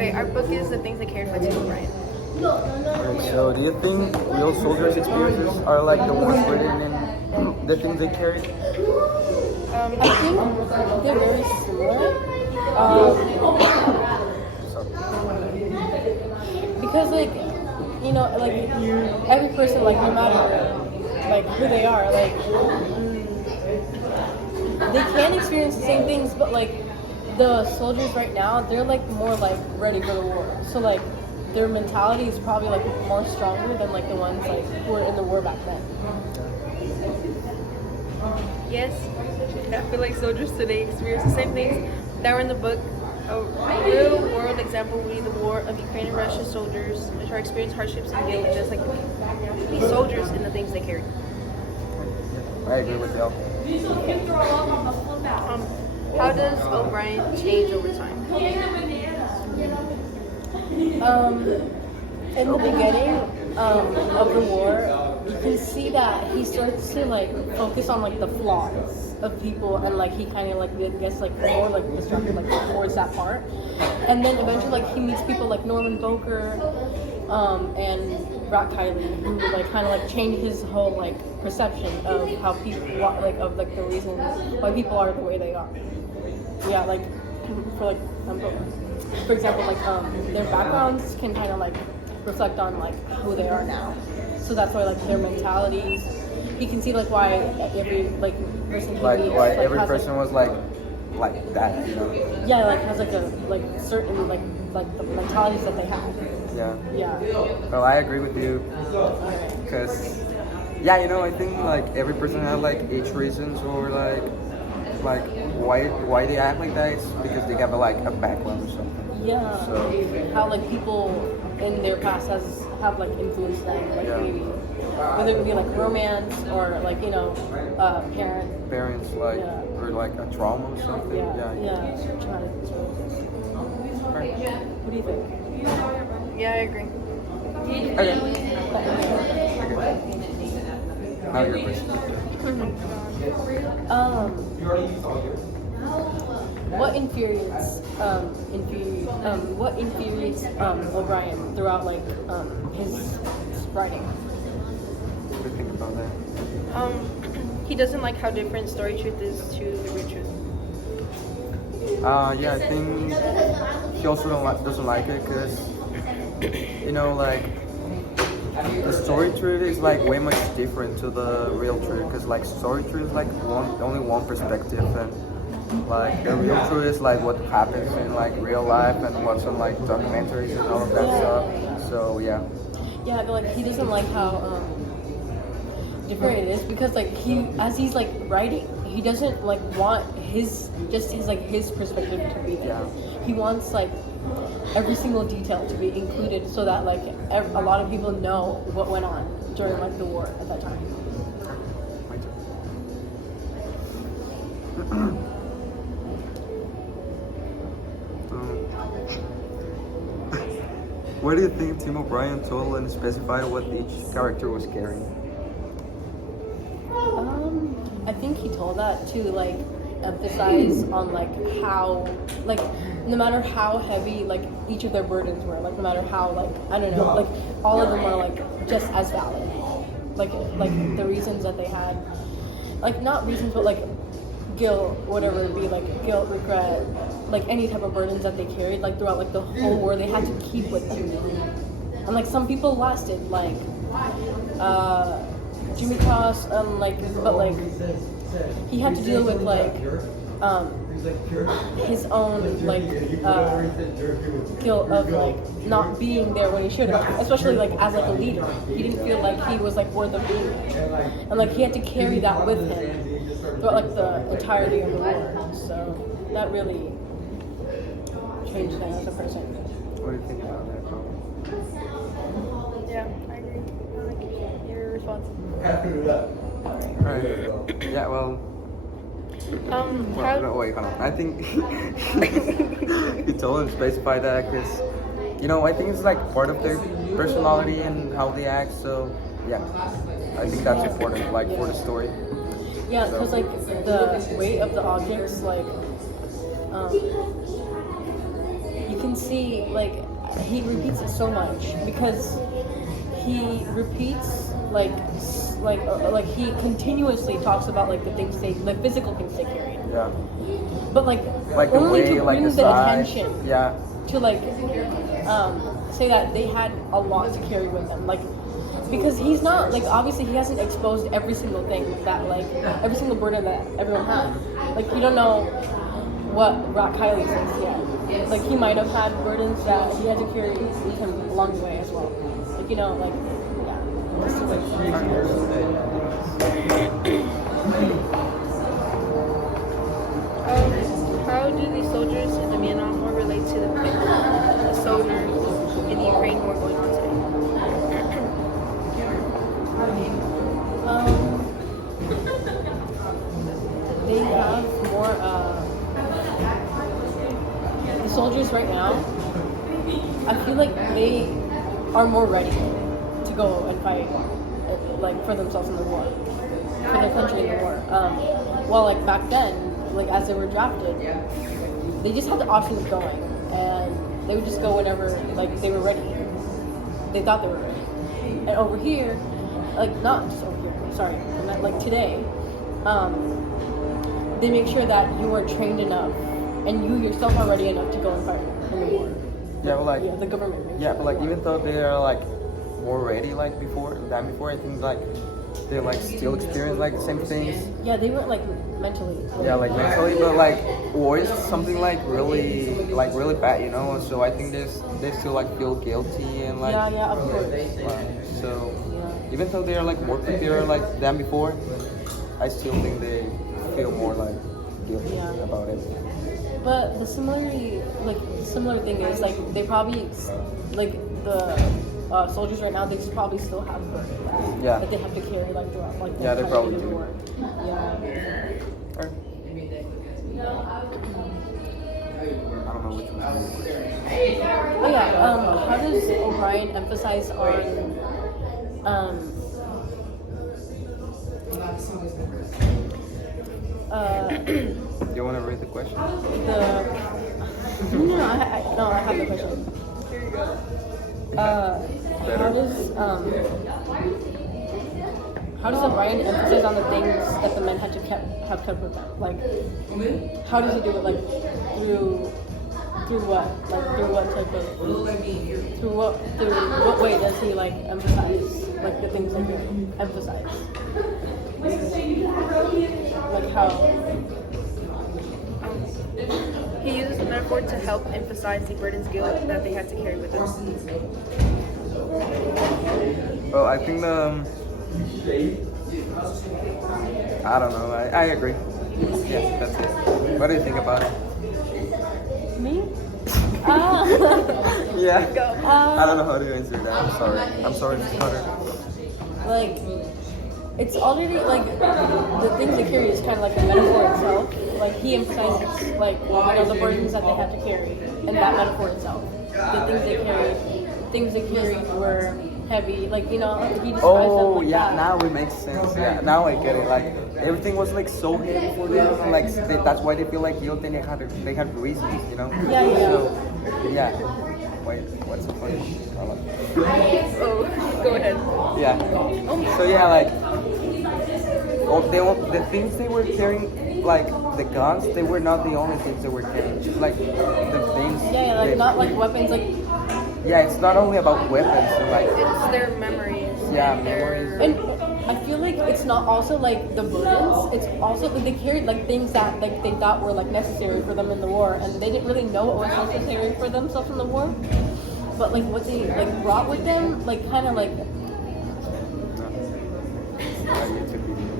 Okay, our book is The Things They Cared for Tim O'Brien. Okay, so do you think real soldiers' experiences are like the ones written in the things they carry? I think they're very similar. Um, because like every person, like no matter like who they are, like they can experience the same things, but like the soldiers right now, they're like more like ready for the war. So like their mentality is probably like more stronger than like the ones like who were in the war back then. Yes, I feel like soldiers today experience the same things that were in the book. A real world example would be the war of Ukraine and Russia soldiers, which are experiencing hardships and guilt just like the soldiers and the things they carry. I agree with you. How does O'Brien change over time? In the beginning of the war, you can see that he starts to like focus on like the flaws of people, and like he kind of like gets like more like destructive like towards that part, and then eventually like he meets people like Norman Boker and Rat Kiley, who like kind of like change his whole like perception of how people like of like the reasons why people are the way they are. Yeah, like for like for example, like their backgrounds can kind of like reflect on like who they are now. So that's why like their mentalities. You can see like why every like person can Like be why like, every has, person was like that, you know? yeah, like has like a like certain like the mentalities that they have. Yeah. Yeah. Well, I agree with you, because yeah, you know, I think like every person has like each reasons or like why they act like that. It's because they have like a background or something. Yeah. So How like people in their past have like influenced them, like Yeah. maybe whether it be like romance or like parents like Yeah. or like a trauma or something. yeah. Right. What do you think? Yeah, I agree. Okay. Now your question. What infuriates O'Brien throughout like his writing? What do you think about that? He doesn't like how different story truth is to the real truth. Yeah, I think he also doesn't like it because, you know, like the story truth is like way much different to the real truth, because like story truth is like only one perspective, and like the real truth is like what happens in like real life and what's on like documentaries and all of that stuff. So yeah. Yeah, but like he doesn't like how different it is, because like as he's like writing, he doesn't like want his perspective to be there. Yeah. He wants like every single detail to be included, so that like a lot of people know what went on during like the war at that time. What do you think Tim O'Brien told and specified what each character was carrying? I think he told that to like emphasize on like how like no matter how heavy like each of their burdens were, like no matter how like I don't know, like all of them are like just as valid. Like the reasons that they had, like not reasons but like guilt, whatever it be, like guilt, regret, like any type of burdens that they carried like throughout like the whole war, they had to keep with them. And like some people lasted, like Jimmy Cross, but like he had to deal with like his own like guilt of like not being there when he should have, especially like as like a leader. He didn't feel like he was like worth of being there, and like he had to carry that with him throughout like the entirety of the war. So that really changed him as a person. What do you think about that? Yeah, I agree. I like your response. Right. Yeah, well, no, wait, hold on. I think he told and specified that because, you know, I think it's like part of their personality and how they act. So, yeah, I think that's important, like for the story. Yeah, because like the weight of the objects, like you can see like he repeats it so much because he repeats like he continuously talks about like the things the physical things they carry, Yeah. but like Like the only way, to like bring the the size. attention Yeah. to like say that they had a lot to carry with them, like because he's not like obviously he hasn't exposed every single thing that like every single burden that everyone had. Like you don't know what Rock Kylie says yet. Like he might have had burdens that he had to carry with him along the way as well. Like you know like yeah. Just to, How do the soldiers in the Vietnam War relate to the soldiers in the Ukraine war going on today? They have more the soldiers right now, I feel like they are more ready to go and fight like for themselves in the war, for their country in the war. While like back then, like as they were drafted, they just had the option of going and they would just go whenever like they were ready. They thought they were ready. And over here, like not just over here, sorry, I meant like today, they make sure that you are trained enough and you yourself are ready enough to go and fight in the war. Yeah, but like Yeah, the government makes yeah, sure. but like even though they are like more ready like before, I think like they like still experience like the same things. Yeah, they weren't like mentally. Yeah, like mentally, but like war is something like really bad, you know. So I think they still like feel guilty and like Yeah, of course. so Yeah. even though they are like more prepared like than before, I still think they feel more like guilty Yeah. about it. But the similar thing is like they probably like the soldiers right now they probably still have burden Yeah. that they have to carry like throughout like the Yeah, they entire probably year of do. war. Yeah. Alright. I don't know which one. Oh yeah. How does O'Brien emphasize on You want to read the question? no, I have the question. Here you go. How does O'Brien emphasize on the things that the men had to have kept with them? Like, how does he do it? Like, through what? Like, through what type of? Through what way does he like emphasize like the things that he emphasize? Like how? He uses the metaphor to help emphasize the burdens guilt that they had to carry with them. Well, I think I don't know. I agree. Yeah, that's it. What do you think about it? Me? Yeah. Go. I don't know how to answer that. I'm sorry, Miss Carter. Like, it's already like the things they carry is kind of like the metaphor itself. Like he emphasizes like the burdens that they had to carry and that metaphor itself. The things they carried were heavy. Like he describes them Oh like yeah, that. now it makes sense. Yeah, now I get it. Like everything was like so heavy for them, and like that's why they feel like guilty. And they had reasons, you know. Yeah. So, yeah. Wait, what's so funny? I love it. Oh, go ahead. Yeah. So yeah, like the things they were carrying, like the guns, they were not the only things they were carrying. Just like the things. Yeah, like they- not like weapons. Like Yeah, it's not only about weapons. So like It's their memories. Yeah, and their- memories. and I feel like it's not also like the burdens. It's also like they carried like things that like they thought were like necessary for them in the war, and they didn't really know what was necessary for themselves in the war. But like what they like brought with them, like kind of like YouTube video.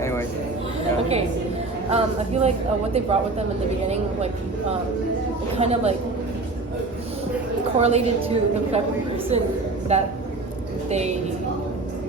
Anyway. Yeah. okay. I feel like what they brought with them in the beginning, like it kind of like correlated to the type of person that they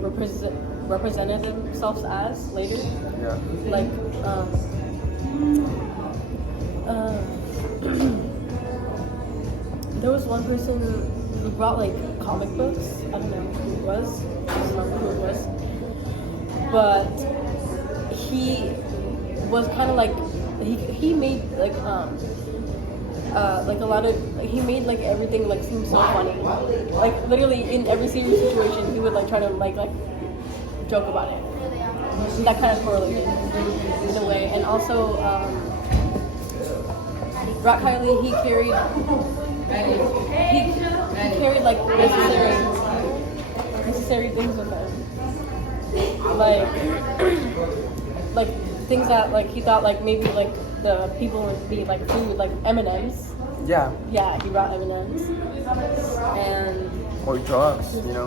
represented themselves as later. Yeah. Like there was one person who brought like comic books. I don't know who it was. I don't remember who it was. But he was kind of like he made like like a lot of he made like everything like seem so funny. Like literally in every serious situation, he would like try to like joke about it. And that kind of correlated in a way, and also Rock Kylie, he carried like necessary things with him, like things that like he thought like maybe like the people would be like food, like M&Ms. Yeah. Yeah, he brought M&Ms and Or drugs, you know.